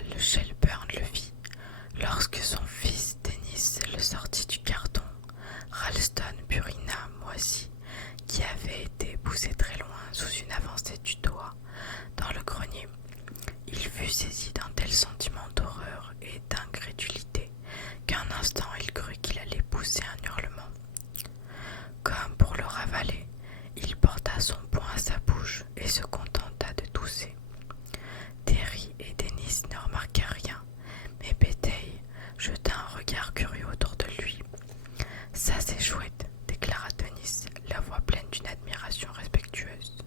Hal Shelburne le vit. Lorsque son fils Dennis le sortit du carton, Ralston Purina moisi, qui avait été poussé très loin sous une avancée du doigt dans le grenier. Il fut saisi d'un tel sentiment d'horreur et d'incrédulité qu'un instant il crut qu'il allait pousser un hurlement. Comme pour le ravaler, il porta son poing à sa bouche et se contenta de tousser. Terry et Dennis ne remarquèrent rien, mais Bétail jeta un regard curieux autour de lui. « Ça c'est chouette », déclara Dennis, la voix pleine d'une admiration respectueuse.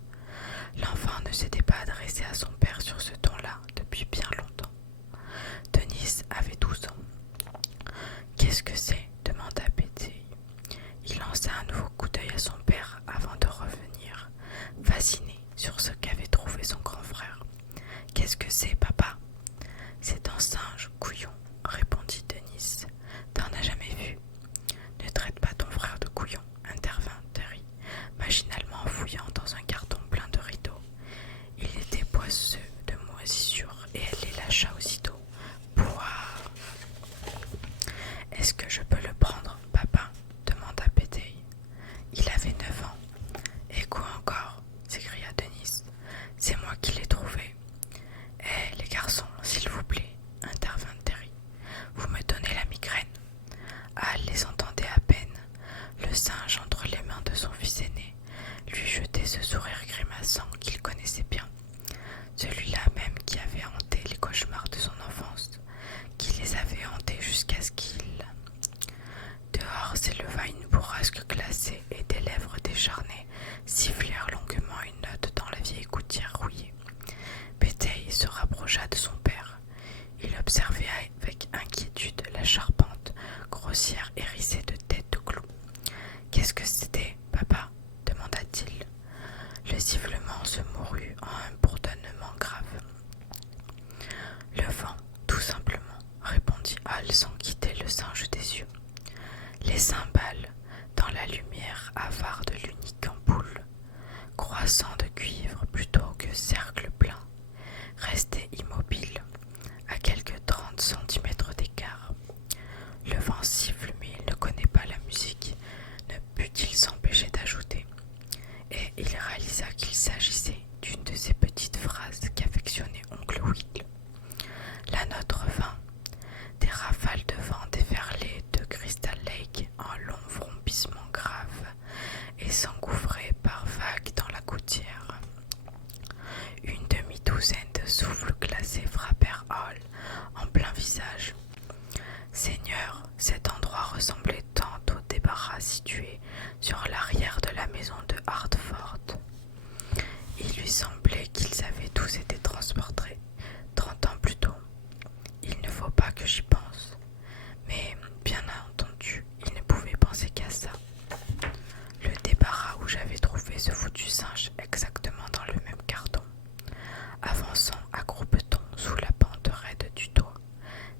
L'enfant ne s'était pas adressé à son père sur ce ton-là depuis bien longtemps. Dennis avait 12 ans. « Qu'est-ce que c'est ?» demanda Bétail. Il lança un nouveau coup d'œil à son père avant de revenir, fasciné sur ce qu'avait trouvé son grand frère. « Qu'est-ce que c'est, papa ?»« C'est un singe, couillon, » répondit Dennis. « T'en as jamais vu ?»« Ne traite pas ton frère de couillon, » intervint Terry, machinalement fouillant dans un carton plein de rideaux. Il était poisseux de moisissure et elle les lâcha aussitôt. « Pouah !»« Est-ce que je peux le prendre, papa ?» demanda Bétail. Il avait 9 ans. « Et quoi encore ?» s'écria Dennis. « C'est moi qui l'ai trouvé. »« Eh, les garçons, s'il vous plaît, » intervint Terry. « Vous me donnez la migraine. » Hal les entendait à peine. Le singe entre les mains de son fils aîné lui jetait ce sourire grimaçant qu'il connaissait bien. Celui-là même qui avait hanté les cauchemars de son enfance, qui les avait hantés jusqu'à ce qu'il... Dehors s'éleva une bourrasque glacée et des lèvres décharnées sifflèrent longuement une note dans la vieille gouttière rouillée. Bétail se rapprocha de son père. Il observait avec inquiétude la charpente grossière hérissée de têtes de clous. « Qu'est-ce que c'était, papa ?» demanda-t-il. Le sifflement se mourut en un bourdonnement grave. « Le vent, tout simplement, » répondit Hal sans quitter le singe des yeux. Les cymbales, dans la lumière avare de l'unique ampoule, croissant de cuivre plutôt que cercle plein, restaient immobiles, à quelques 30 centimètres d'écart. Le vent siffle, mais il ne connaît pas la musique, ne put-il s'empêcher d'ajouter. Et il réalisa qu'il s'agissait d'une de ces petites phrases qu'affectionnait oncle Will. La note revint. Des rafales de vent déferlaient de Crystal Lake en longs vrombissements graves et s'engouffraient par vagues dans la gouttière. Une demi-douzaine de souffles glacés frappèrent Hall en plein visage. Seigneur, cet endroit ressemblait tant au débarras situé sur l'arrière de la maison de Hartford. Il lui semblait qu'ils avaient tous été transportés 30 ans plus tôt. Il ne faut pas que j'y pense. Mais, bien entendu, il ne pouvait penser qu'à ça. Le débarras où j'avais trouvé ce foutu singe exactement dans le même carton. Avançant à groupe-ton sous la pente raide du toit,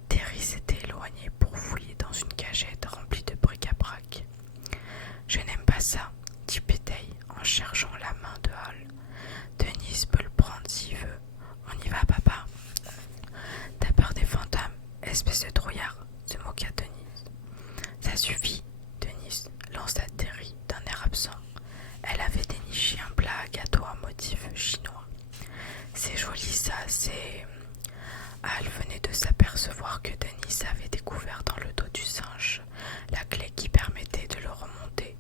Terry s'était éloigné pour fouiller dans une cagette remplie de bric-à-brac. « Je n'aime pas ça, » dit Bétail en cherchant la main de Hal. « Dennis peut le prendre s'il veut. On y va, papa ?»« T'as peur des fantômes, espèce de trouillard ?» se moqua Dennis. « Ça suffit, Dennis, » lança Terry d'un air absent. Elle avait déniché un plat à gâteau à motif chinois. « C'est joli ça, c'est... » Hal venait de s'apercevoir que Dennis avait découvert dans le dos du singe la clé qui permettait de le remonter.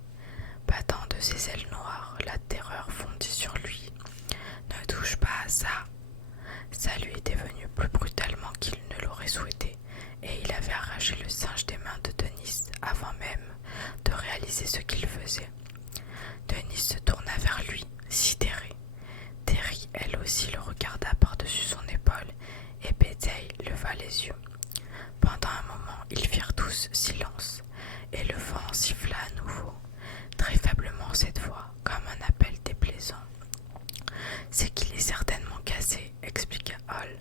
Battant de ses ailes noires, la terreur fondit sur lui. « Ne touche pas à ça !» Ça lui était venu plus brutalement qu'il ne l'aurait souhaité, et il avait arraché le singe des mains de Dennis avant même de réaliser ce qu'il faisait. Dennis se tourna vers lui, sidéré. Terry, elle aussi, le regarda par-dessus son épaule, et Bétail leva les yeux. Pendant un moment, ils firent tous silence, et le vent siffla à nouveau, très faiblement cette fois, comme un appel déplaisant. « C'est qu'il est certainement cassé, » expliqua Hall.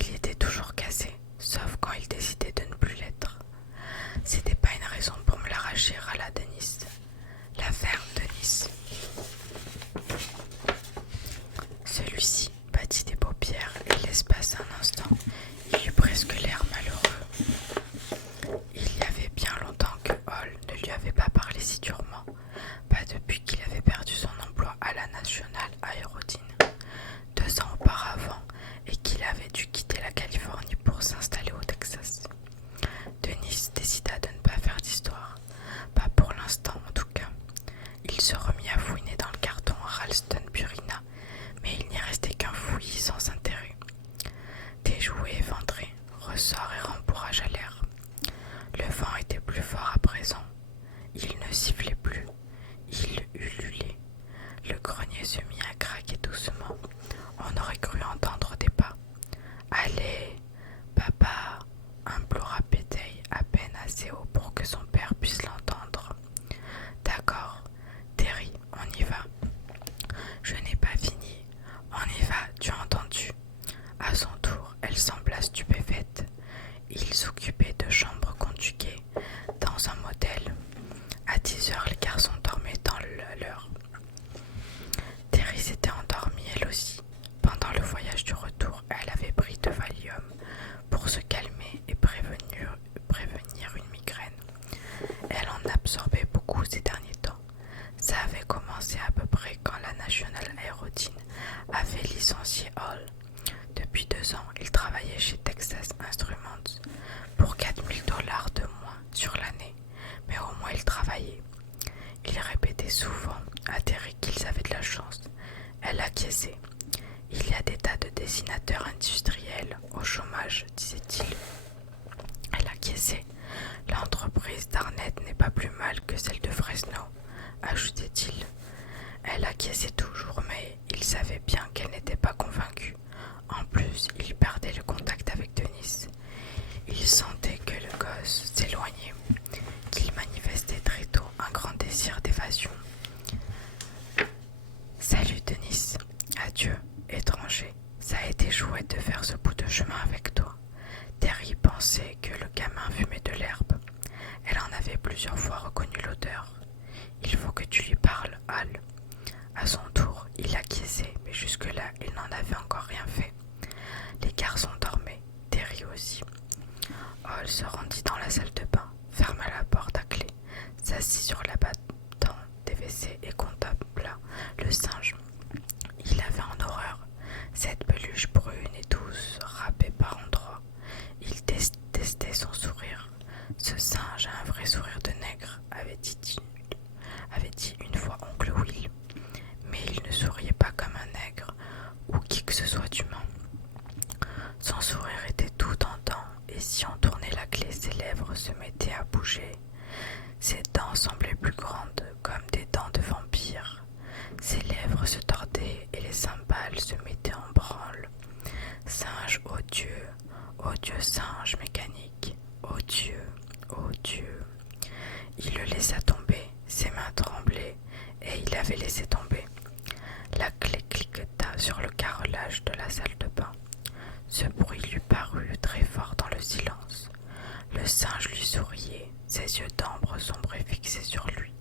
Il était toujours cassé, sauf quand il décidait de ne plus l'être. « C'était pas une raison pour me l'arracher, » râla Dennis. « La ferme, Dennis. » Celui-ci battit des paupières industriel au chômage, disait-il. Elle acquiesçait. L'entreprise d'Arnett n'est pas plus mal que celle de Fresno, ajoutait-il. Elle acquiesçait toujours, mais il savait bien qu'elle n'était pas convaincue. En plus, il perdait le contact avec Denise. Il sentait que le gosse s'éloignait, qu'il manifestait très tôt un grand désir d'évasion. Salut Denise, adieu, étranger. Ça a été chouette de faire ce bout de chemin avec toi. Terry pensait que le gamin fumait de l'herbe. Elle en avait plusieurs fois reconnu l'odeur. Il faut que tu lui parles, Hal. À son tour, il acquiesçait, mais jusque-là, il n'en avait encore rien fait. Les garçons dormaient, Terry aussi. Hal se rendit dans la salle de bain, ferma la porte à clé, s'assit sur la battante des WC et contempla le singe. Il avait en horreur cette peluche brune et douce, râpée par endroits. Il détestait son sourire. Ce singe a un vrai sourire de nègre, avait dit une fois oncle Will. Mais il ne souriait pas comme un nègre ou qui que ce soit d'humain. Son sourire était tout en dents, et si on tournait la clé, ses lèvres se mettaient à bouger. Ses dents semblaient plus grandes, comme des dents de vampire. Ses lèvres se tordaient et les cymbales se mettaient en branle. Singe odieux singe mécanique, odieux. Il le laissa tomber, ses mains tremblaient, et il avait laissé tomber. La clé cliqueta sur le carrelage de la salle de bain. Ce bruit lui parut très fort dans le silence. Le singe lui souriait, ses yeux d'ambre sombres et fixés sur lui,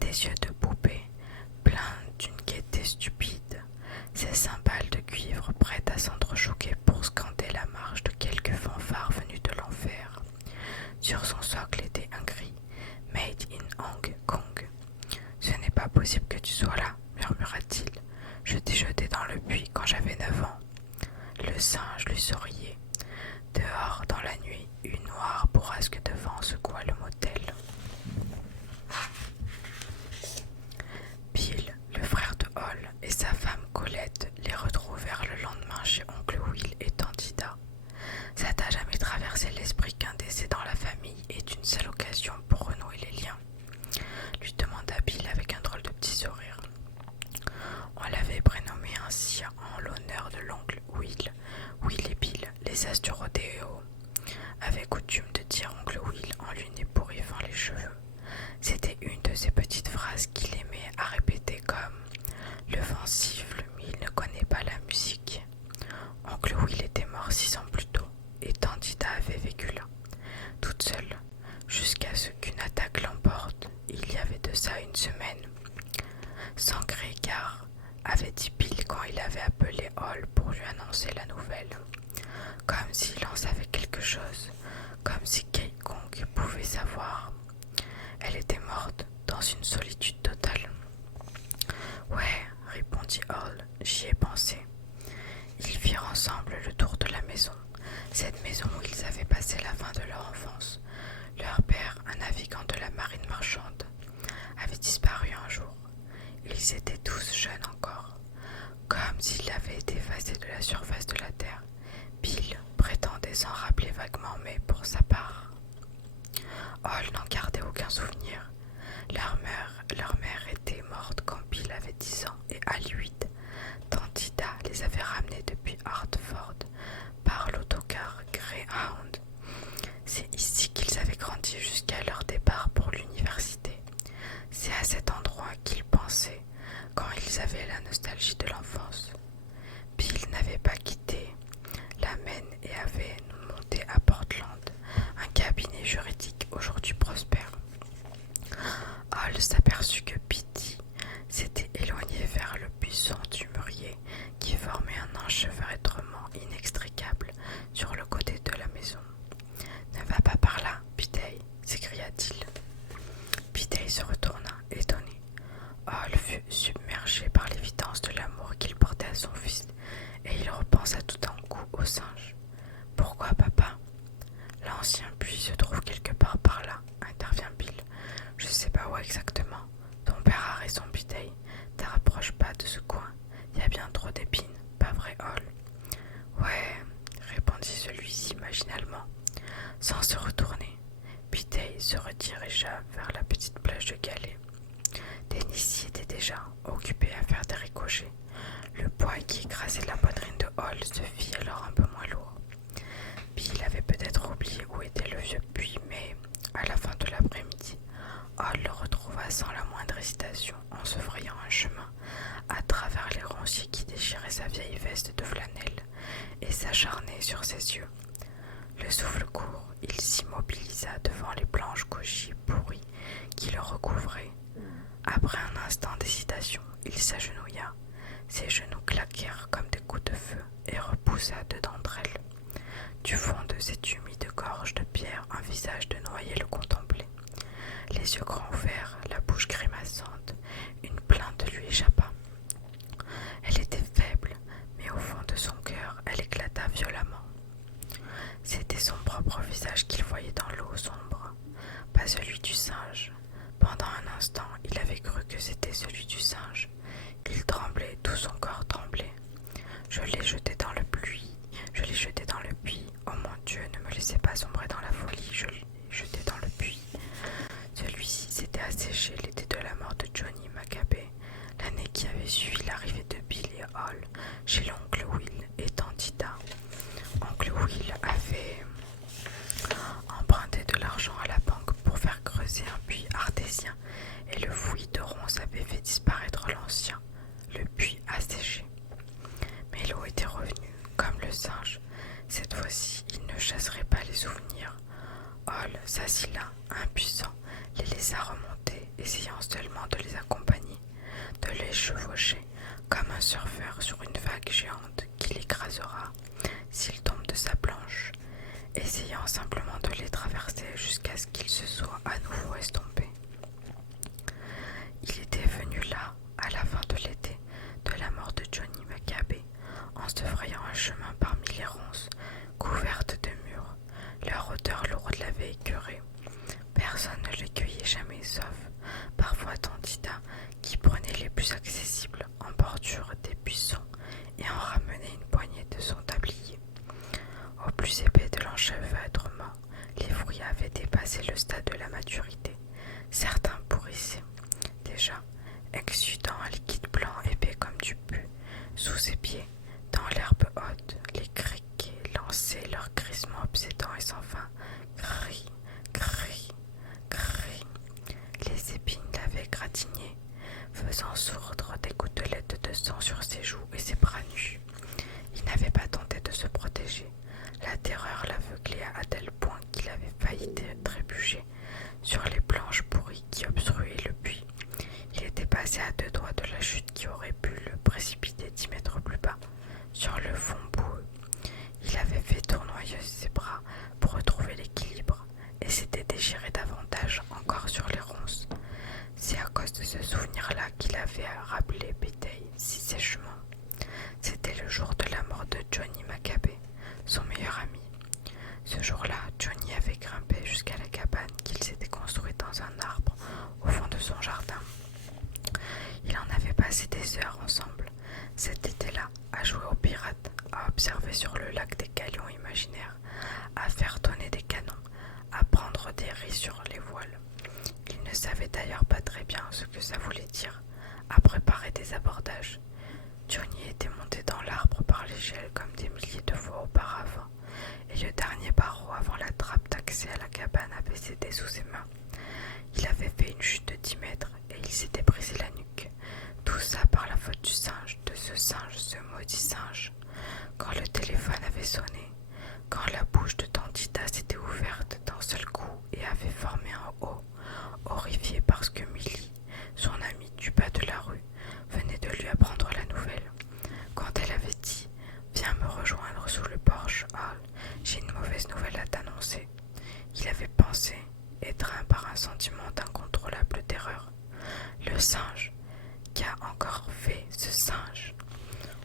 des yeux de poupée, pleins d'une gaieté stupide, ses cymbales de cuivre prêtes à s'entrechoquer pour scander la marche de quelques fanfares venus de l'enfer. Sur son socle était un gris, Made in Hong Kong. Ce n'est pas possible que tu sois là, murmura-t-il. Je t'ai jeté dans le puits quand j'avais 9 ans. Le singe lui souriait. Dehors, dans la nuit, une noire bourrasque de vent secoua le motel. Bill, le frère de Hall, et sa femme Colette les retrouvèrent le lendemain chez oncle Will et tante Ida. Ça t'a jamais traversé l'esprit qu'un décès dans la famille est une seule occasion pour renouer les liens, lui demanda Bill avec un drôle de petit sourire. On l'avait prénommé ainsi en l'honneur de l'oncle Will. Will et Bill, les as du rodéo, avaient coutume de dire oncle Will en lui ébouriffant les cheveux. C'était une de ces petites phrases qu'il aimait à répéter comme « Le vent siffle, mais il ne connaît pas la musique ». Oncle Will était mort 6 ans plus tôt, et tante Ida avait vécu là, toute seule, jusqu'à ce qu'une attaque l'emporte. Il y avait de ça une semaine. Sans gré gare, avait dit Bill quand il avait appelé Hall pour lui annoncer la nouvelle. Comme s'il en savait quelque chose, comme si quiconque pouvait savoir. Elle était morte dans une solitude totale. Ouais, répondit Hall, j'y ai pensé. Ils firent ensemble le tour de la maison, cette maison où ils avaient passé la fin de leur enfance. Leur père, un navigant de la marine marchande, avait disparu un jour. Ils étaient tous jeunes encore, comme s'ils avaient été effacés de la surface de la terre. Bill prétendait s'en rappeler vaguement, mais pour sa part, Hall n'en gardait aucun souvenir. Leur mère était morte quand Bill avait 10 ans et Hal 8. Tante Ida les avait ramenés depuis Hartford Sans se retourner, Pitey se redirigea vers la petite plage de galets. Dennis y était déjà, occupé à faire des ricochets. Le poids qui écrasait la poitrine de Hall se fit alors un peu moins lourd. Bill avait peut-être oublié où était le vieux puits, mais à la fin de l'après-midi, Hall le retrouva sans la moindre hésitation en se frayant un chemin à travers les ronciers qui déchiraient sa vieille veste de flanelle et s'acharnaient sur ses yeux. Le souffle court, il s'immobilisa devant les planches gauchies pourries qui le recouvraient. Après un instant d'hésitation, il s'agenouilla. Ses genoux claquèrent comme des coups de feu et repoussa deux d'entre elles. Du fond de cette humide gorge de pierre, un visage de noyé le contemplait. Les yeux grands ouverts, la bouche grimaçante, une plainte lui échappa. Elle était faible, mais au fond de son cœur, elle éclata violemment. C'était son propre visage qu'il voyait dans l'eau sombre, pas celui du singe. Pendant un instant, il avait cru que c'était celui du singe. Il tremblait, tout son corps tremblait. Je l'ai jeté dans le puits, je l'ai jeté dans le puits. Oh mon Dieu, ne me laissez pas sombrer dans la folie, je l'ai jeté dans le puits. Celui-ci s'était asséché l'été de la mort de Johnny Maccabée, l'année qui avait suivi l'arrivée de Bill et Hall chez l'oncle Will et tante Ida. Oncle Will avait emprunté de l'argent à la banque pour faire creuser un puits artésien et le fouillis de ronces avait fait disparaître l'ancien, le puits asséché. Mais l'eau était revenue, comme le singe. Cette fois-ci, il ne chasserait pas les souvenirs. Hall s'assit là, impuissant, les laissa remonter, essayant seulement de les accompagner, de les chevaucher, comme un surfeur sur une vague géante qui l'écrasera s'il tombe de sa planche, essayant simplement de les traverser jusqu'à ce qu'ils se soient à nouveau estompés. Il était venu là, à la fin de l'été, de la mort de Johnny Maccabée, en se frayant un chemin parmi les ronces, couvertes de murs. Leur odeur lourde l'avait écœuré. Personne ne les cueillait jamais, sauf parfois tante Ida, qui prenait les plus accessibles en bordure des buissons et en ramenait une poignée de son tablier. Au plus épais de l'enchevêtrement, les fruits avaient dépassé le stade de la maturité. Certains pourrissaient déjà, exsudant un liquide blanc épais comme du pu. Sous ses pieds, dans l'herbe haute, les criquets lançaient leur crissement obsédant et sans fin. Cri, cri, cri. Les épines l'avaient gratigné, faisant sourdre des gouttelettes de sang sur ses joues et ses bras nus. Il n'avait pas tenté de se protéger. La terreur l'aveuglait à tel point qu'il avait failli trébucher sur les planches pourries qui obstruaient le puits. Il était passé à 2 doigts de la chute qui aurait pu le précipiter 10 mètres plus bas, sur le fond boueux. Il avait fait tournoyer ses bras pour retrouver l'équilibre et s'était déchiré davantage encore sur les ronces. C'est à cause de ce souvenir-là qu'il avait rappelé Pitey si sèchement. C'était le jour de la mort de Johnny Maccabée, son meilleur ami. Ce jour-là, Johnny avait grimpé jusqu'à la cabane qu'il s'était construite dans un arbre au fond de son jardin. Il en avait passé des heures ensemble, cet été-là, à jouer aux pirates, à observer sur le lac des galions imaginaires, à faire tonner des canons, à prendre des ris sur les voiles. Il ne savait d'ailleurs pas très bien ce que ça voulait dire, à préparer des abordages. Johnny était monté dans l'arbre par l'échelle comme des milliers de fois auparavant, et le dernier barreau avant la trappe d'accès à la cabane avait cédé sous ses mains. Il avait fait une chute de 10 mètres et il s'était brisé la nuque. Tout ça par la faute du singe, de ce singe, ce maudit singe. Quand le téléphone avait sonné, quand la bouche de tante Ida s'était ouverte d'un seul coup et avait formé un O, horrifié parce que Milly, son amie du bas de la rue, venait de lui apprendre la nouvelle. Quand elle avait dit « Viens me rejoindre sous le porche, Hall, j'ai une mauvaise nouvelle à t'annoncer », il avait pensé, étreint par un sentiment d'incontrôlable terreur. Le singe, qu'a encore fait ce singe?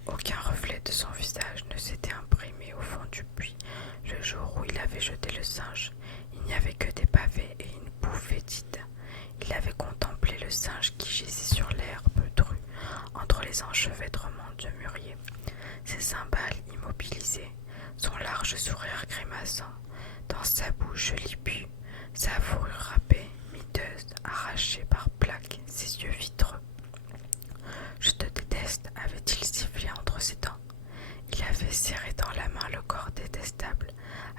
Aucun reflet de son visage ne s'était imprimé au fond du puits le jour où il avait jeté le singe. Il n'y avait que des pavés et une boue fétide. Il avait contemplé le singe qui gisait sur l'herbe drue entre les enchevêtrements de mûrier, ses cymbales immobilisées, son large sourire grimaçant, dans sa bouche l'ibus, sa fourrure râpée, miteuse, arrachée par plaques, ses yeux vitreux. Je te déteste, avait-il sifflé entre ses dents. Il avait serré dans la main le corps détestable,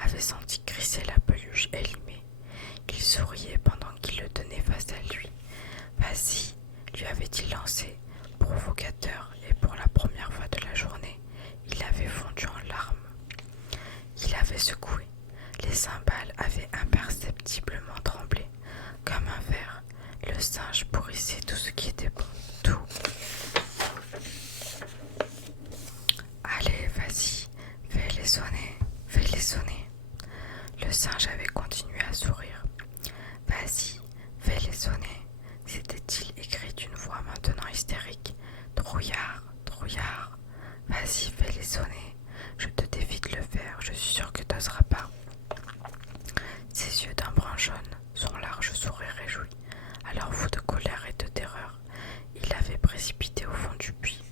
avait senti crisser la peluche élimée. Il souriait pendant qu'il le tenait face à lui. Vas-y, lui avait-il lancé, provocateur, et pour la première fois de la journée, il avait fondu en larmes. Il avait secoué. Les cymbales avaient imperceptiblement tremblé, comme un verre. Le singe pourrissait tout ce qui était bon, tout. Allez, vas-y, fais-les sonner, fais-les sonner. Le singe avait continué à sourire. Vas-y, fais-les sonner, s'était-il écrit d'une voix maintenant hystérique. Trouillard, trouillard, vas-y, fais-les sonner. Je te défie de le faire, je suis sûr que t'oseras pas. Ses yeux d'un brun jaune, son large sourire réjoui, alors fou de colère et de terreur, il l'avait précipité au fond du puits.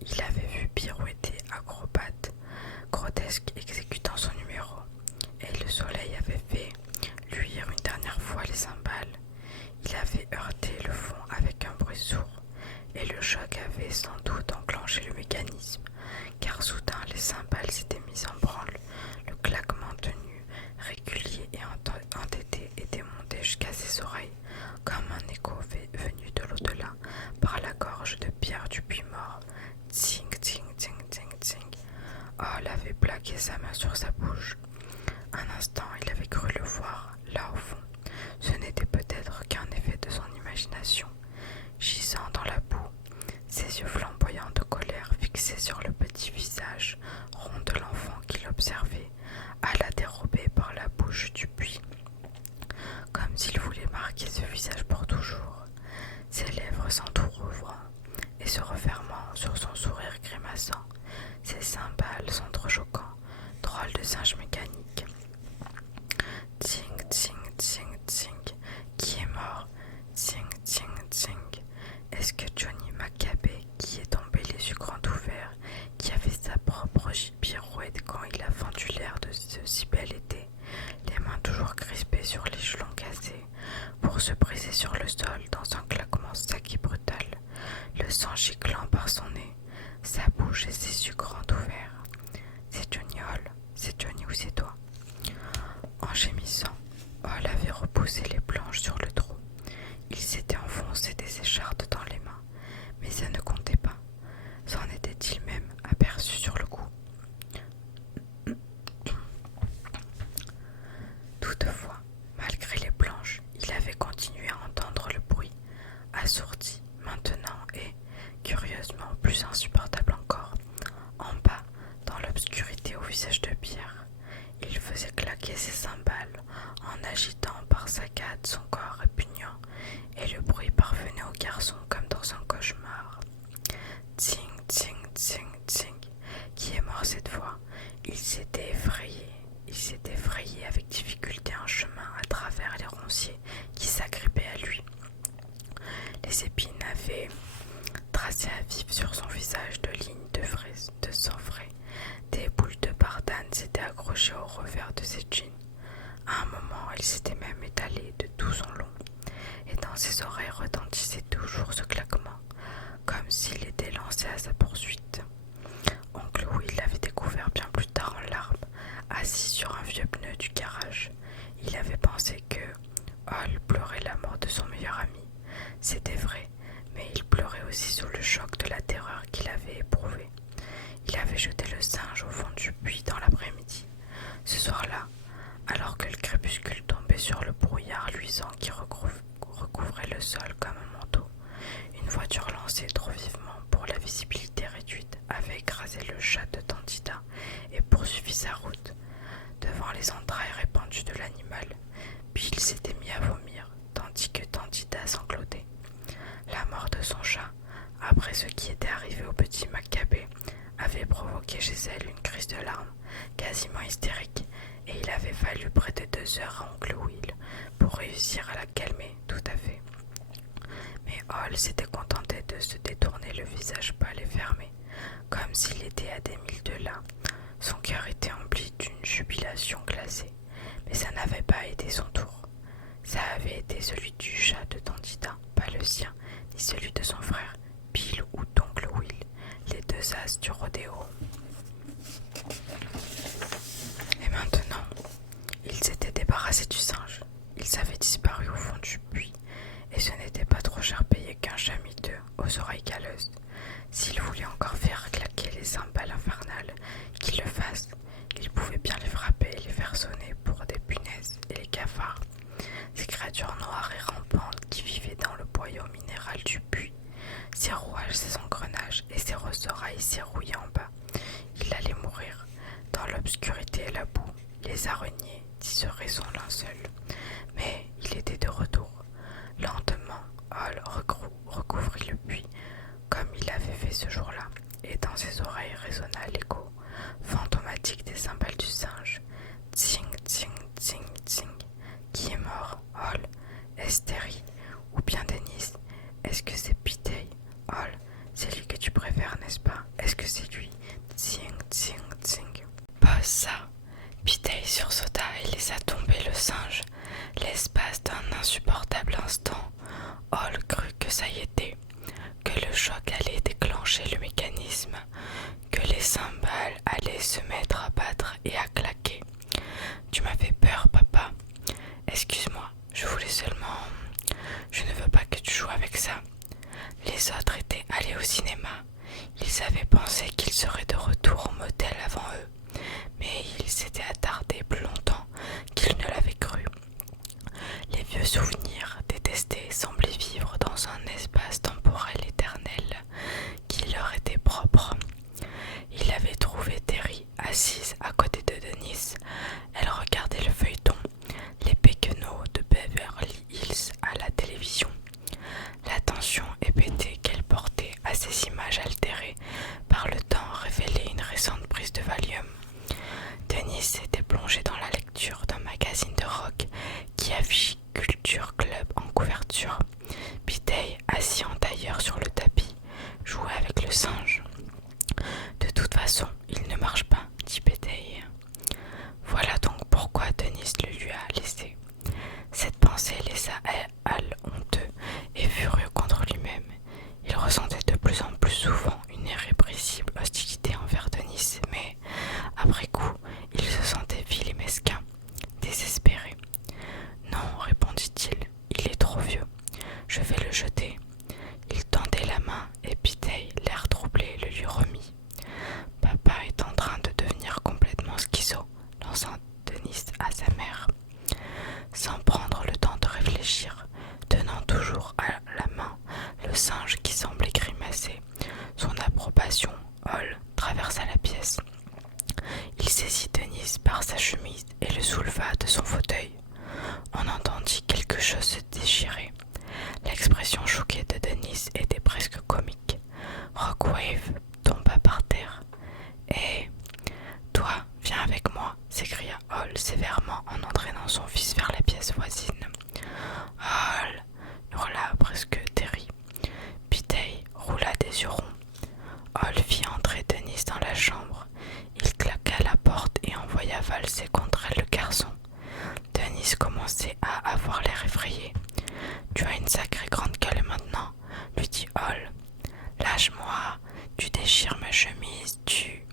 Il avait vu pirouetter acrobate, grotesque exécutant son numéro, et le soleil avait fait luire une dernière fois les cymbales. Il avait heurté le fond avec un bruit sourd, et le choc avait sans doute enclenché le mécanisme, car soudain les cymbales s'étaient mises en branle, le claquement tenu, régulier et entêté était monté jusqu'à ses oreilles, comme un écho venu de l'au-delà, par la gorge de pierre du puits mort. Tsing, tsing, tsing, tsing, tsing. Hall avait plaqué sa main sur sa bouche. Un instant, il avait cru le voir, là au fond. Ce n'était peut-être qu'un effet de son imagination. Gisant dans la boue, ses yeux flamboyants de colère fixés sur le petit visage rond de l'enfant qui l'observait, alla dérober par la bouche du puits, comme s'il voulait marquer ce visage pour toujours, ses lèvres s'entr'ouvrant et se refermant sur son sourire grimaçant, ses cymbales s'entrechoquant, drôle de singe mécanique. Tsing, tsing, tsing, tsing, qui est mort? Tsing, tsing, tsing. Est-ce que Johnny Maccabée, qui est tombé les yeux grands ouverts, qui avait sa propre pirouette quand il a fendu l'air de ce si bel été, les mains toujours crispées sur l'échelon cassé, pour se briser sur le sol dans un claquement sec et brutal, le sang giclant par son nez, sa bouche et ses yeux grands ouverts. C'est Johnny Hall, c'est Johnny ou c'est toi? En gémissant, Hall avait repoussé les planches sur le trou. Il s'était enfoncé des échardes dans les mains, mais ça ne comptait pas. S'en était-il même aperçu sur le coup? Toutefois, malgré les planches, il avait continué à entendre le bruit, assourdi maintenant et, curieusement, plus insupportable encore, en bas, dans l'obscurité au visage de pierre. Il faisait claquer ses cymbales en agitant par saccades son corps répugnant, et le bruit parvenait au garçon comme dans un cauchemar. Tsing, tsing, tsing, tsing. Qui est mort cette fois? Il s'était effrayé. Il s'était frayé avec difficulté un chemin à travers les ronciers qui s'agrippaient à lui. Les épines avaient tracé à vif sur son visage de lignes de sang frais. Des boules de bardane s'étaient accrochées au revers de ses jeans. À un moment, il s'était même étalé de tout son long, et dans ses oreilles retentissait toujours ce claquement, comme s'il était lancé à sa poursuite. Oncle Will l'avait découvert bien plus tard en larmes, assis sur un vieux pneu du garage. Il avait pensé que Hall pleurait la mort de son meilleur ami. C'était vrai, mais il pleurait aussi sous le choc de la terreur qu'il avait éprouvée. Il avait jeté le singe au fond du puits dans l'après-midi. Ce soir-là, alors que le crépuscule tombait sur le brouillard luisant qui recouvrait le sol comme un manteau, une voiture lancée trop vivement pour la visibilité réduite avait écrasé le chat de Tantida et poursuivi sa route, devant les entrailles répandues de l'animal. Puis il s'était mis à vomir, tandis que Tantida sanglotait. La mort de son chat, après ce qui était arrivé au petit Maccabée, avait provoqué chez elle une crise de larmes quasiment hystérique, et il avait fallu près de 2 heures à oncle Will pour réussir à la calmer tout à fait. Mais Hall s'était contenté de se détourner le visage pâle et fermé, comme s'il était à des milles de là. Son cœur était empli d'une jubilation glacée, Mais ça n'avait pas été son tour. Ça avait été celui du chat de Dandita, pas le sien, ni celui de son frère, Bill ou d'oncle Will, les deux as du rodéo. Et maintenant, ils s'étaient débarrassés du singe. Ils avaient disparu au fond du puits, et ce n'était pas trop cher payé qu'un chat miteux aux oreilles calleuses. S'il voulait encore faire claquer les cymbales infernales, qu'il le fasse. Il pouvait bien les frapper et les faire sonner pour des punaises et les cafards. Ces créatures noires et rampantes qui vivaient dans le boyau minéral du puits, ses rouages, ses engrenages et ses ressorts serrouillés en bas. Il allait mourir. Dans l'obscurité et la boue, les araignées tisseraient son linceul. Mais il était de retour. Lentement, Hall recouvrit le puits, comme il avait fait ce jour-là, et dans ses oreilles résonna l'écho fantomatique des cymbales du singe. Tsing, tsing, tsing, tsing. Qui est mort? Hall? Est-ce Terry? Ou bien Dennis? Est-ce que c'est Pitey? Hall, c'est lui que tu préfères, n'est-ce pas? Est-ce que c'est lui? Tsing, tsing, tsing. Pas ça. Pitey sursauta et laissa tomber le singe. L'espace d'un insupportable instant, Hall crut que ça y était, que le choc allait déclencher le mécanisme, que les cymbales allaient se mettre à battre et à claquer. Tu m'as fait peur, papa. Excuse-moi, je voulais seulement... Je ne veux pas que tu joues avec ça. Les autres étaient allés au cinéma. Ils avaient pensé qu'ils seraient de retour au motel avant eux, mais ils s'étaient attardés plus longtemps qu'ils ne l'avaient cru. Les vieux souvenirs détestés semblaient vivre dans un espace temporel éternel qui leur était propre. Il avait trouvé Terry assise à côté de Dennis. Elle regardait le feuilleton, les péquenots de Beverly Hills à la télévision. L'attention hébétée qu'elle portait à ces images altérées par le temps révélait une récente prise de Valium. Dennis s'était plongé dans la lecture d'un magazine de rock qui affichait Culture Club en couverture. Pitey, assis en tailleur sur le tapis, jouait avec le singe. De toute façon, il ne marche pas, dit Pitey. Voilà donc pourquoi Dennis le lui a laissé. Cette pensée laissa Hal honteux et furieux contre lui-même. Il ressentait de plus en plus souvent une irrépressible hostilité envers Dennis, mais, après coup, il se sentait vil et mesquin, désespéré. Non, répondit-il, il est trop vieux. Je vais le jeter. Il tendait la main et Pitey, l'air troublé, le lui remit. Papa est en train de devenir complètement schizo, lança Dennis à sa mère. Sans prendre le temps de réfléchir, tenant toujours à la main le singe qui semblait grimacer, son approbation, Hall traversa la pièce. Il saisit Dennis par sa chemise et le souleva de son fauteuil. On entendit quelque chose se déchirer. L'expression choquée de Dennis était presque comique. Rockwave tomba par terre. « Hé, toi, viens avec moi !» s'écria Hall sévèrement en entraînant son fils vers la pièce voisine. « Hall !» hurla presque Terry. Pitey roula des yeux ronds. Hall fit entrer Dennis dans la chambre. Il claqua la porte et envoya valser contre elle le garçon. Dennis commençait à avoir l'air effrayé. « Tu as une sacrée grande gueule maintenant, » lui dit Hall. « Lâche-moi, tu déchires ma chemise, tu... »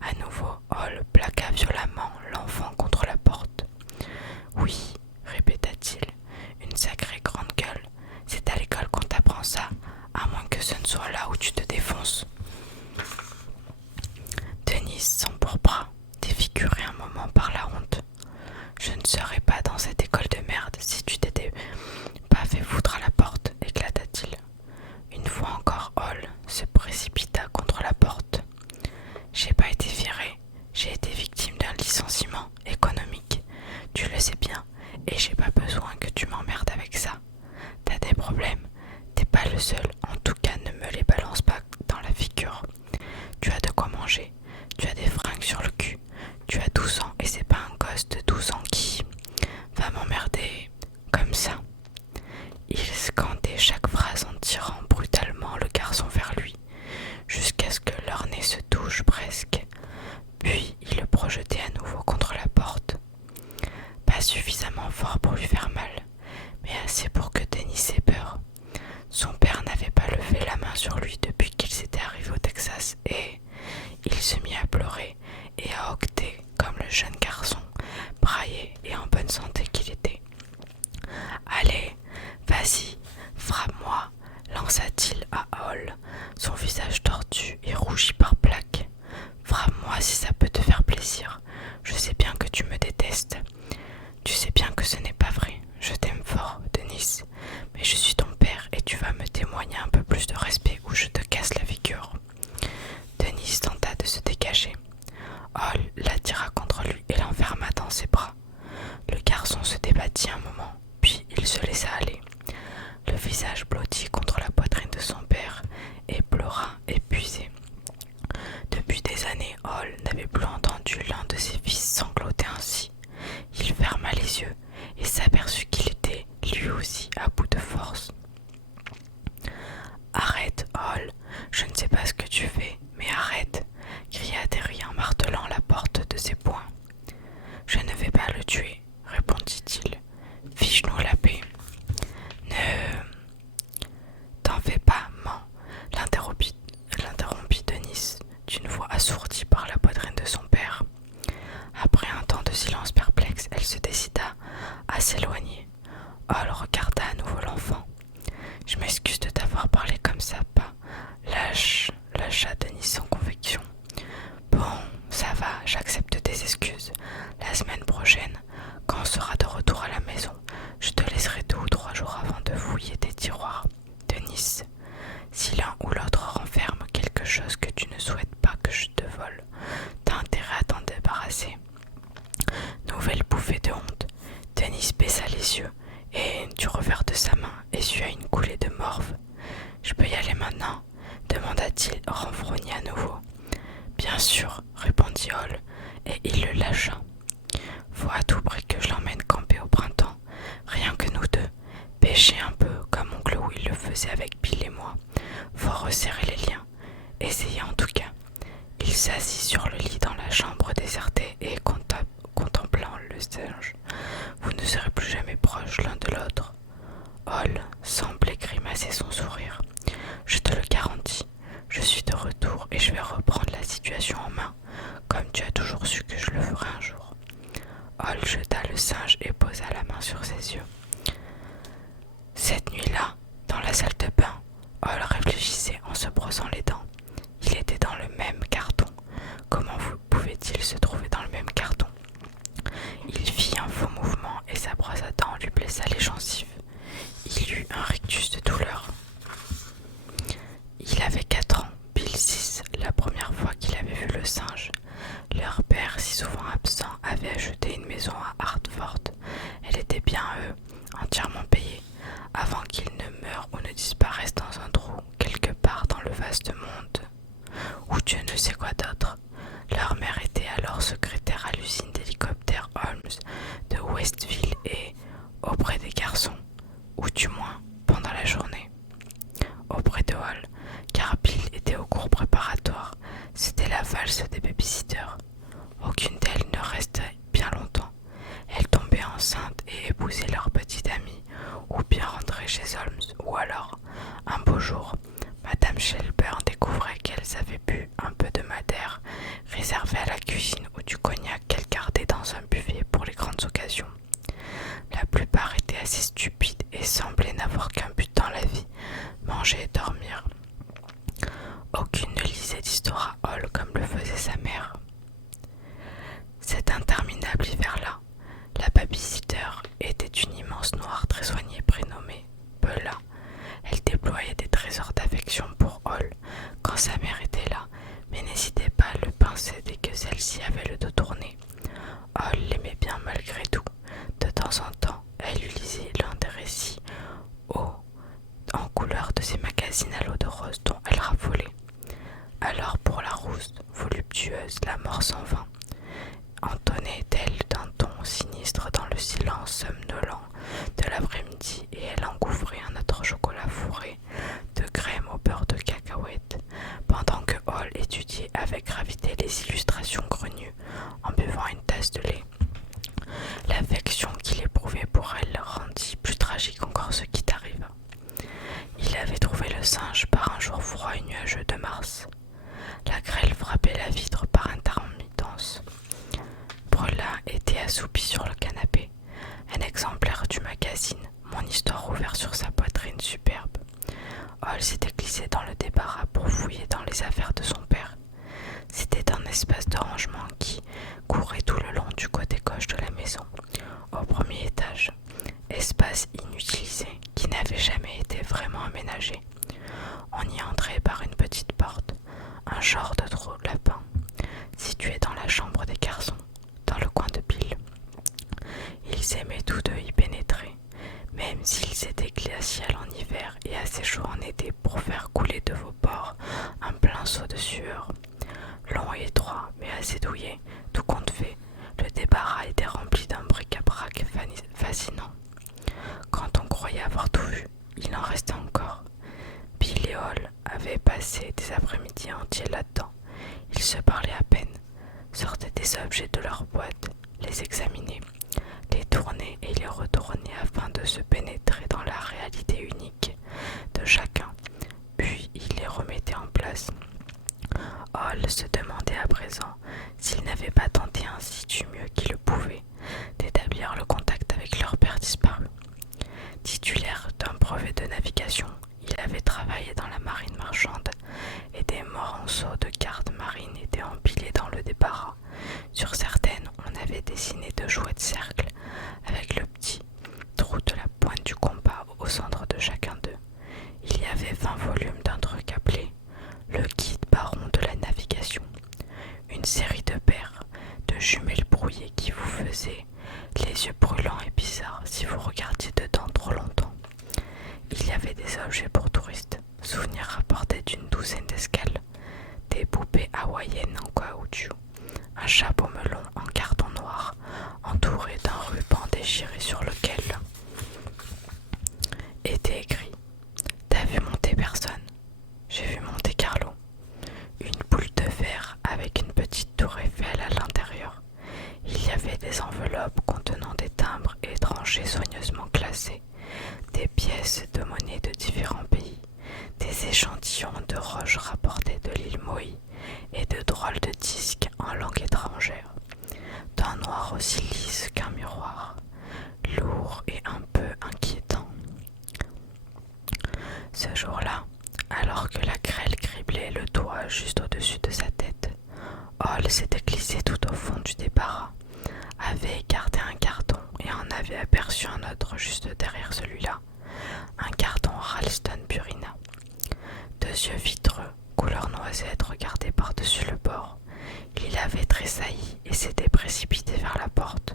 À nouveau, Hall plaqua violemment l'enfant contre la porte. « Oui, » répéta-t-il, « une sacrée grande gueule. C'est à l'école qu'on t'apprend ça, à moins que ce ne soit là où tu te défonces. » Dennis s'empourpra, défiguré un moment par la honte. « Je ne serais pas dans cette école de merde si tu t'étais pas fait foutre à la porte, » éclata-t-il. Une fois encore, Hall se précipita contre la porte. « J'ai pas été viré, j'ai été victime d'un licenciement économique. Tu le sais bien, et j'ai pas besoin que tu m'emmerdes avec ça. T'as des problèmes, t'es pas le seul, en tout cas ne me les balance pas dans la figure. Tu as de quoi manger, tu as des fringues sur le cul, tu as 12 ans et c'est pas un gosse de 12 ans qui va m'emmerder comme ça. » Il scandait chaque phrase en tirant brutalement le garçon vers lui, jusqu'à ce que leur nez se touche presque. Puis il le projetait à nouveau contre la porte. « Pas le jeune garçon, braillé et en bonne santé qu'il était. Allez, vas-y, frappe-moi, lança-t-il à Hall, son visage tordu et rougi par plaques. Frappe-moi si ça peut te faire plaisir. Je sais bien que tu me détestes. Tu sais bien que ce n'est pas vrai. Je t'aime fort, Denis, mais je suis ton père et tu vas me témoigner un peu plus de respect ou je te casse la figure. Denis tenta de se dégager. Hall l'attira contre lui et l'enferma dans ses bras. Le garçon se débattit un moment, puis il se laissa aller, le visage blotti contre la poitrine de son père, et pleura épuisé. Depuis des années, Hall n'avait plus entendu l'un de ses fils sangloter ainsi. Il ferma les yeux et s'aperçut qu'il était lui aussi à bout de force. Arrête, Hall, je ne sais pas ce que tu fais, mais arrête, cria Terry en martelant la porte de ses poings. Je ne vais pas le tuer, répondit-il. Fiche-nous la paix. Ne t'en fais pas, man, l'interrompit Denis d'une voix assourdie par la poitrine de son père. Après un temps de silence perplexe, elle se décida à s'éloigner. Hall regarda à nouveau l'enfant. Je m'excuse de t'avoir parlé comme ça, pas. Lâcha Denis sans conviction. Bon, ça va, j'accepte tes excuses. La semaine prochaine, quand on sera de retour à la maison, je te laisserai 2 ou 3 jours avant de fouiller tes tiroirs. Denis, si l'un ou l'autre renferme quelque chose que tu ne souhaites pas que je te vole, t'as intérêt à t'en débarrasser. Nouvelle bouffée de honte. Denis baissa les yeux et, du revers de sa main, essuya une coulée de morve. Je peux y aller maintenant demanda-t-il, renfrogné à nouveau. Bien sûr, répondit Hall, et il le lâcha. Faut à tout prix que je l'emmène camper au printemps, rien que nous deux, pêcher un peu comme oncle Will le faisait avec Bill et moi. Faut resserrer les liens, essayer en tout cas. Il s'assit sur le lit dans la chambre désertée et contemplant le singe. Vous ne serez plus jamais proches l'un de l'autre. Hall semblait grimacer son sourire. Je te le garantis, je suis de retour et je vais reprendre la situation en main, comme tu as toujours su que je le ferai un jour. Hall jeta le singe et posa la main sur ses yeux. Cette nuit-là, dans la salle de bain, Hall réfléchissait en se brossant les dents. Il était dans le même carton. Comment pouvait-il se trouver dans le même carton? Il fit un faux mouvement et sa brosse à dents lui blessa les gencives. Il eut un rictus de douleur. Il avait 4 ans, Bill 6, la première fois qu'il avait vu le singe. Leur père, si souvent absent, avait acheté une maison à Hartford. Elle était bien, entièrement payée, avant qu'il ne meure ou ne disparaisse dans un trou, quelque part dans le vaste monde. Ou Dieu ne sait quoi d'autre. Leur mère était alors secrétaire à l'usine d'hélicoptères Holmes de Westville et auprès des garçons, ou du moins pendant la journée. Auprès de Hall, car Bill était au cours préparatoire, c'était la valse des babysitters. Aucune d'elles ne restait bien longtemps. Elles tombaient enceintes et épousaient leur petite amie, ou bien rentraient chez Holmes, ou alors, un beau jour, Madame Shelburne découvrait qu'elles avaient bu un peu de madère réservé à la cuisine ou du cognac qu'elle gardait dans un buffet pour les grandes occasions. La plupart étaient assez stupides et semblaient n'avoir qu'un but dans la vie, manger et dormir. Aucune ne lisait d'histoire à Hall comme le faisait sa mère. Cet interminable hiver-là, la babysitter était une immense noire très soignée prénommée Bella. Elle déployait des trésors d'affection pour Hall quand sa mère était là, mais n'hésitait pas à le pincer dès que celle-ci avait le dos tourné. Hall l'aimait bien malgré tout. De temps en temps, elle lui lisait l'un des récits en couleur de ses magazines à l'eau de rose dont elle raffolait. Alors pour la rousse, voluptueuse, la mort s'en vint, entonnait-elle d'un ton sinistre dans le silence somnolent de l'après-midi et elle engouffrait un autre chocolat fourré de crème au beurre de cacahuète, pendant que Hall étudiait avec gravité les illustrations grognues en buvant une tasse de lait. L'affection qu'il éprouvait pour elle rendit plus tragique encore ce qui t'arriva. Il avait trouvé le singe par un jour froid et nuageux de mars. La grêle frappait la vitre par intermittence, assoupi sur le canapé, un exemplaire du magazine Mon Histoire ouvert sur sa poitrine superbe. Hall s'était glissé dans le débarras pour fouiller dans les affaires de son père. C'était un espace de rangement qui courait tout le long du côté gauche de la maison, au premier étage, espace inutilisé qui n'avait jamais été vraiment aménagé. On y entrait par une petite porte, un genre de trou de lapin, situé dans la chambre des garçons, dans le coin de Bill. Ils aimaient tous deux y pénétrer, même s'ils étaient glaciales en hiver et assez chauds en été pour faire couler de vos pores un plein seau de sueur. Long et étroit, mais assez douillet, tout compte fait, le débarras était rempli d'un bric-à-brac fascinant. Quand on croyait avoir tout vu, il en restait encore. Bill et Hall avaient passé des après-midi entiers là-dedans. Ils se parlaient à peine, sortaient des objets de leur boîte, les examinaient, les tournaient et les retournaient afin de se pénétrer dans la réalité unique de chacun, puis ils les remettaient en place. Hall se demandait à présent s'ils n'avaient pas tenté ainsi du mieux qu'ils le pouvaient d'établir le contact avec leur père disparu. Titulaire d'un brevet de navigation, il avait travaillé dans la marine marchande et des morceaux de cartes marines étaient empilés dans le débarras. Sur certaines, on avait dessiné de chouettes cercles avec le petit trou de la pointe du compas au centre de chacun d'eux. Il y avait 20 volumes d'un truc appelé le guide baron de la navigation, une série de paires de jumelles brouillées qui vous faisaient les yeux brûlants et bizarres si vous regardiez dedans trop longtemps. Il y avait des objets pour touristes, souvenirs rapportés d'une douzaine d'escales, des poupées hawaïennes en caoutchouc, un chapeau melon en carton noir entouré d'un ruban déchiré sur lequel était écrit « T'as vu monter personne? J'ai vu monter Carlo ». Une boule de verre avec une petite tour Eiffel à l'intérieur. Il y avait des enveloppes contenant des timbres étrangers soigneusement classés, des pièces de monnaie de différents pays, des échantillons de roches rapportés de l'île Moï et de drôles de disques en langue étrangère, d'un noir aussi lisse qu'un miroir, lourd et un peu inquiétant. Ce jour-là, alors que la grêle criblait le toit juste au-dessus de sa tête, Hall s'était glissé tout au fond du débarras, avait écarté un carton et en avait aperçu un autre juste derrière celui-là, un carton Ralston Purina. Deux yeux vitreux, couleur noisette, regardaient par-dessus le bord. Il avait tressailli et s'était précipité vers la porte,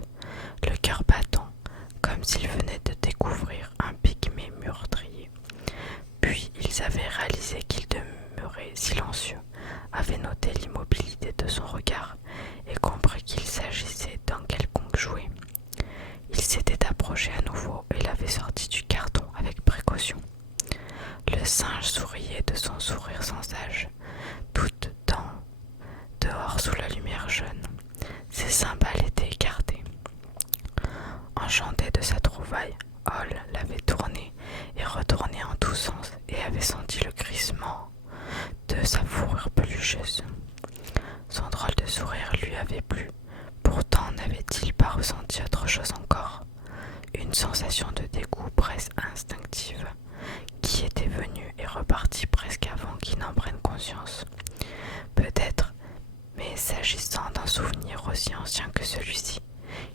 le cœur battant, comme s'il venait de découvrir un pygmée meurtrier. Puis ils avaient réalisé qu'il demeurait silencieux, avaient noté l'immobilité de son regard et compris qu'il s'agissait d'un quelconque jouet. Il s'était approché à nouveau et l'avait sorti du carton avec précaution. Le singe souriait de son sourire sans âge, tout dehors sous la lumière jaune. Ses cymbales étaient écartées. Enchanté de sa trouvaille, Hall l'avait tourné et retourné en tous sens et avait senti le crissement de sa fourrure pelucheuse. Son drôle de sourire lui avait plu. Pourtant n'avait-il pas ressenti autre chose encore? Une sensation de dégoût presque instinctive qui était venue et repartie presque avant qu'il n'en prenne conscience. Peut-être, mais s'agissant d'un souvenir aussi ancien que celui-ci,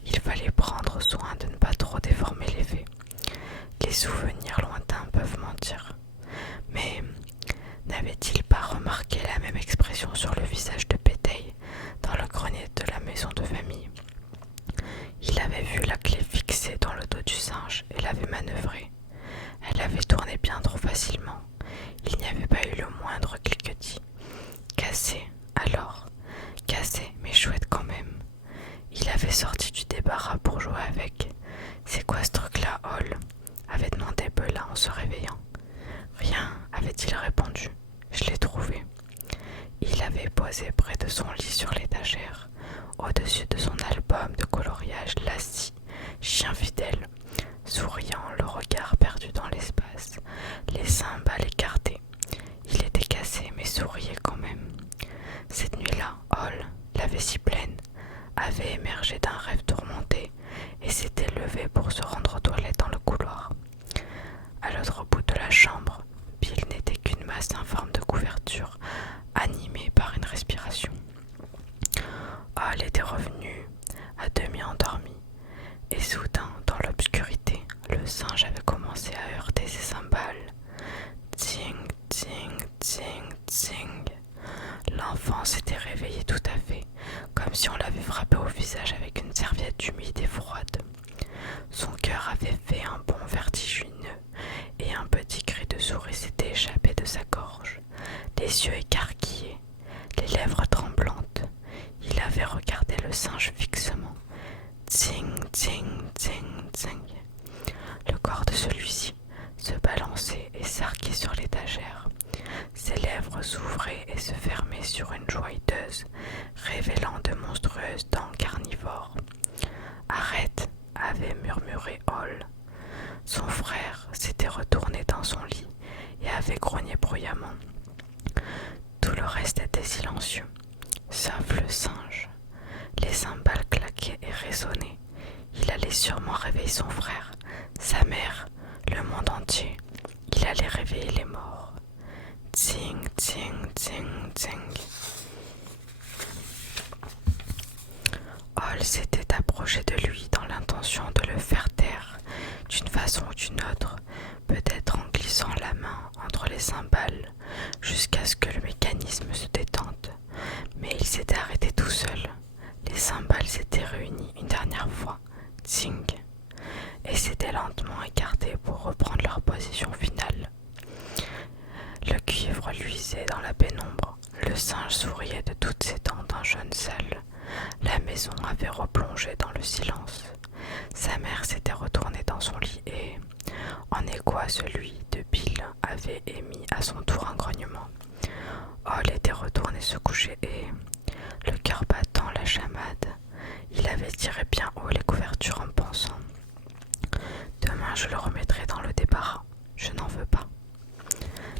il fallait prendre soin de ne pas trop déformer les faits. Les souvenirs lointains peuvent mentir. Mais n'avait-il pas remarqué la même expression sur le visage de Péteille dans le grenier de la maison de famille? Il avait vu la clé fixée dans le dos du singe et l'avait manœuvrée. Elle avait tourné bien trop facilement. Il n'y avait pas eu le moindre cliquetis. Cassé, alors. Cassé, mais chouette quand même. Il avait sorti du débarras pour jouer avec. C'est quoi ce truc-là, Hall? Avait demandé Bella en se réveillant. Rien, avait-il répondu. Je l'ai trouvé. Il avait posé près de son lit sur l'étagère, au-dessus de son album de coloriage Lassie, chien fidèle, souriant, le regard perdu dans l'espace, les cymbales écartées. Il était cassé mais souriait quand même. Cette nuit-là, Hall, la vessie pleine, avait émergé d'un rêve tourmenté et s'était levé pour se rendre aux toilettes dans le couloir. À l'autre bout de la chambre, Bill n'était qu'une masse informe de couverture, animée par une respiration. Hall était revenu, à demi endormi, et soudain, dans l'obscurité, le singe avait commencé à heurter ses cymbales. Ting, ting, ting, ting. L'enfant s'était réveillé tout à fait, comme si on l'avait frappé au visage avec une serviette humide et froide. Son cœur avait fait un bond vertigineux, et un petit cri de souris s'était échappé de sa gorge. Les yeux écarquillés, les lèvres tremblantes, il avait regardé le singe fixement. Ting, ting, ting, ting. Le corps de celui-ci se balançait et s'arquait sur l'étagère. Ses lèvres s'ouvraient et se fermaient sur une joie hideuse, révélant de monstrueuses dents carnivores. « Arrête !» avait murmuré Hall. Son frère s'était retourné dans son lit et avait grogné bruyamment. Tout le reste était silencieux, sauf le singe. Les cymbales claquaient et résonnaient. Il allait sûrement réveiller son frère, sa mère, le monde entier. Il allait réveiller les morts. Ting, ting, ting, ting. Hall s'était approché de lui dans l'intention de le faire taire, d'une façon ou d'une autre, peut-être en glissant la main entre les cymbales, jusqu'à ce que le mécanisme se détende. Mais il s'était arrêté tout seul. Les cymbales s'étaient réunies une dernière fois, ting, et s'étaient lentement écartées pour reprendre leur position finale. Le cuivre luisait dans la pénombre. Le singe souriait de toutes ses dents d'un jeune sale. La maison avait replongé dans le silence. Sa mère s'était retournée dans son lit et, en écho à celui de Bill, avait émis à son tour un grognement. Hall était retourné se coucher et, le cœur battant la chamade, il avait tiré bien haut les couvertures en pensant « Demain je le remettrai dans le débarras, je n'en veux pas. »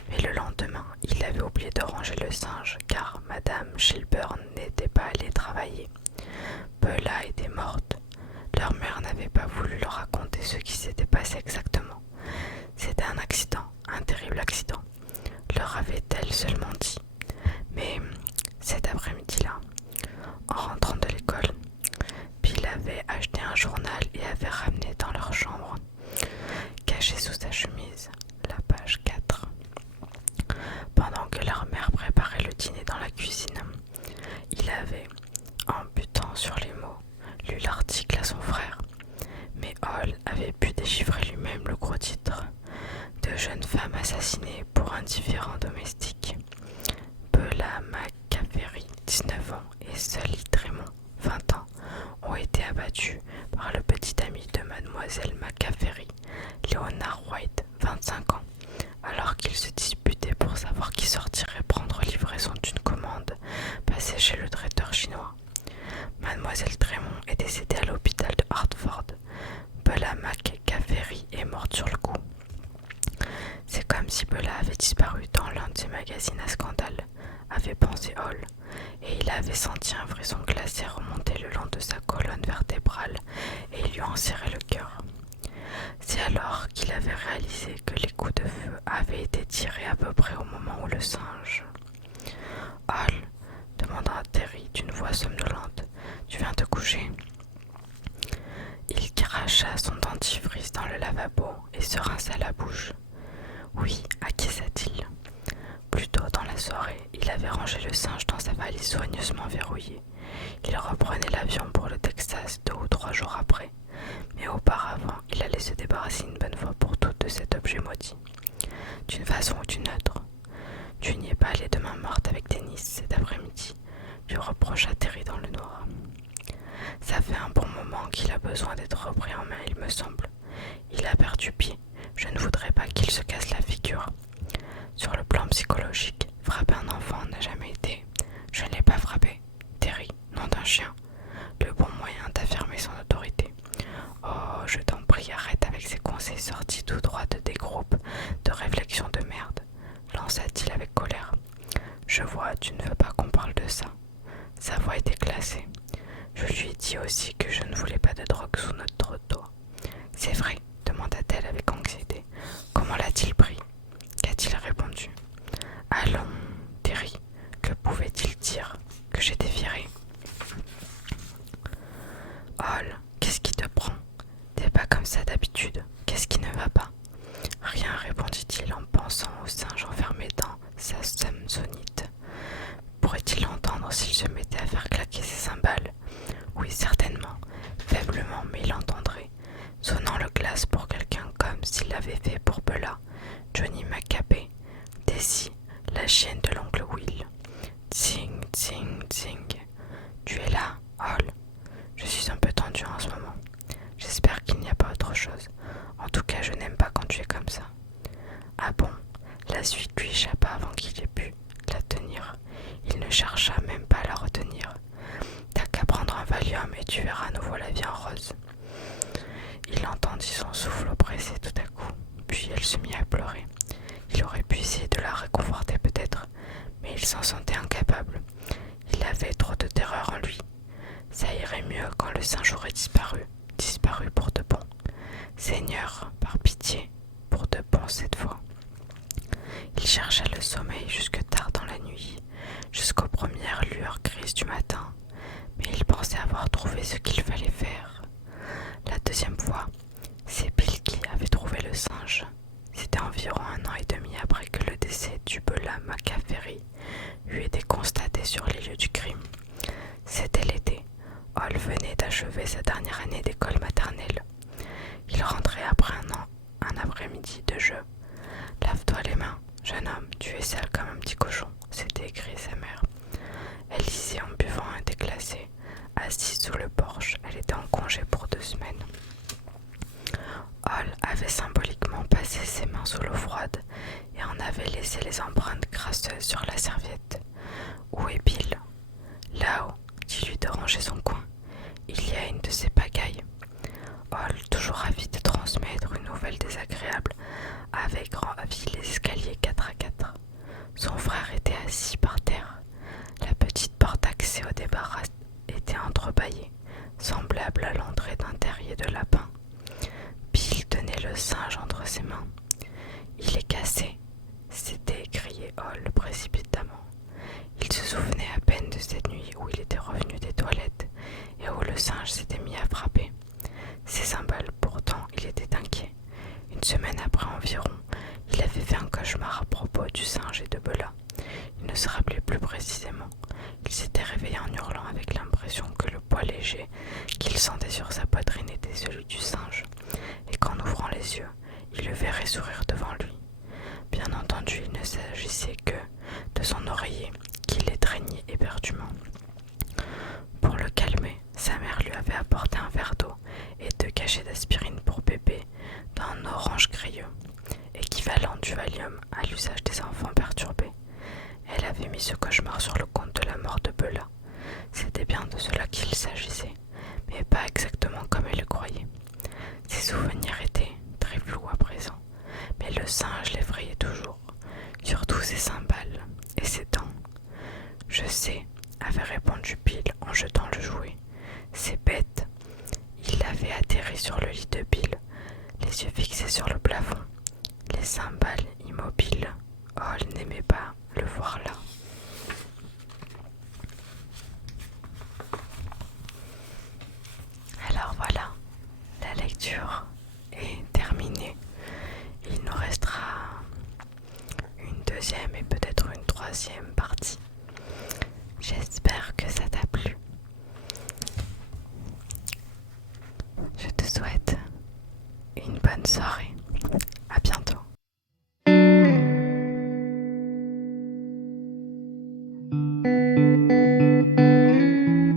Mais le lendemain, il avait oublié de ranger le singe car Madame Shelburne n'était pas allée travailler. Bella était morte. Leur mère n'avait pas voulu leur raconter ce qui s'était passé exactement. C'était un accident, un terrible accident, leur avait-elle seulement dit. Mais cet après-midi-là, en rentrant de l'école, Bill avait acheté un journal et avait ramené dans leur chambre, caché sous sa chemise, la page 4. Pendant que leur mère préparait le dîner dans la cuisine, il avait, en butant sur les mots, lu l'article à son frère. Mais Hall avait pu déchiffrer lui-même le gros titre. De jeunes femmes assassinées pour indifférents domestiques. Bella McCaffrey, 19 ans, et Sally Tremont, 20 ans, ont été abattus par le petit ami de Mademoiselle McCaffrey, Leonard White, 25 ans, alors qu'ils se disputaient pour savoir qui sortirait prendre livraison d'une commande passée chez le traiteur chinois. Mademoiselle Tremont est décédée à l'hôpital de Hartford. Bella McCaffrey est morte sur le coup. C'est comme si Bella avait disparu dans l'un de ses magazines à scandale, avait pensé Hall, et il avait senti un frisson glacé remonter le long de sa colonne vertébrale et il lui en serrait le cœur. C'est alors qu'il avait réalisé que les coups de feu avaient été tirés à peu près au moment où le singe... « Hall, demanda Terry d'une voix somnolente, tu viens te coucher ?» Il cracha son dentifrice dans le lavabo et se rinça la bouche. Oui, acquiesça-t-il. Plus tôt dans la soirée, il avait rangé le singe dans sa valise soigneusement verrouillée. Il reprenait l'avion pour le Texas 2 ou 3 jours après. Mais auparavant, il allait se débarrasser une bonne fois pour toutes de cet objet maudit. D'une façon ou d'une autre. Tu n'y es pas allé de main morte avec Dennis cet après-midi, lui reprocha Terry dans le noir. Ça fait un bon moment qu'il a besoin d'être repris en main, il me semble. Il a perdu pied. Je ne voudrais pas qu'il se casse la figure. Sur le plan psychologique, frapper un enfant n'a jamais été. Je ne l'ai pas frappé. Terry, nom d'un chien. Le bon moyen d'affirmer son autorité. Oh, je t'en prie, arrête avec ces conseils sortis tout droit des groupes de réflexion de merde, lança-t-il avec colère. Je vois, tu ne veux pas qu'on parle de ça. Sa voix était glacée. Je lui ai dit aussi que je ne voulais pas de drogue sous notre découvrir à nouveau la vie en rose. Il entendit son souffle oppressé tout à coup, puis elle se mit à pleurer. Il aurait pu essayer de la réconforter peut-être, mais il s'en sentait incapable. Il avait trop de terreur en lui. Ça irait mieux quand le singe aurait disparu pour de bon. Seigneur, par pitié, pour de bon cette fois. Il chercha le sommeil jusque tard dans la nuit, jusqu'aux premières lueurs grises du matin, mais il pensait avoir trouvé ce qu'il fallait faire. La deuxième fois, c'est Bill qui avait trouvé le singe. C'était environ 1 an et demi après que le décès du Bella Macaffery eut été constaté sur les lieux du crime. C'était l'été. Hall venait d'achever sa dernière année d'école maternelle. Il rentrait après un après-midi de jeu. « Lave-toi les mains, jeune homme, tu es sale comme un petit cochon », s'était écriée sa mère. Elle lisait en buvant un thé glacé. Assise sous le porche, elle était en congé pour 2 semaines. Hall avait symboliquement passé ses mains sous l'eau froide et en avait laissé les empreintes crasseuses sur la serviette. « Où est Bill ?»« Là-haut, dis-lui de ranger son coin. Il y a une de ces pagailles. » Hall, toujours avide de transmettre une nouvelle désagréable, avait gravi les escaliers 4 à 4. Son frère était assis par terre. La petite porte d'accès au débarras était entrebâillée, semblable à l'entrée d'un terrier de lapin. Bill tenait le singe entre ses mains. « Il est cassé !» s'était écrié Hall précipitamment. Il se souvenait à peine de cette nuit où il était revenu des toilettes et où le singe s'était mis à frapper. Ses cymbales, pourtant, il était inquiet. 1 semaine après environ, il avait fait un cauchemar à propos du singe et de Bella. Il ne se rappelait plus précisément. Il s'était réveillé en hurlant avec l'impression que le poids léger qu'il sentait sur sa poitrine était celui du singe, et qu'en ouvrant les yeux, il le verrait sourire devant lui. Bien entendu, il ne s'agissait que de son oreiller, qui l'étreignait éperdument. Pour le calmer, sa mère lui avait apporté un verre d'eau et 2 cachets d'aspirine pour bébé d'un orange crayeux, équivalent du Valium à l'usage des enfants perturbés. Elle avait mis ce cauchemar sur le compte de la mort de Bella. C'était bien de cela qu'il s'agissait, mais pas exactement comme elle le croyait. Ses souvenirs étaient très flous à présent, mais le singe l'effrayait toujours, surtout ses cymbales et ses dents. « Je sais », avait répondu Bill en jetant le jouet. « C'est bête. » Il avait atterri sur le lit de Bill, les yeux fixés sur le plafond, les cymbales immobiles. Hall n'aimait pas le voir là. Alors voilà, la lecture est terminée. Il nous restera une 2e et peut-être une 3e partie. J'espère que ça t'a plu. Je te souhaite une bonne soirée.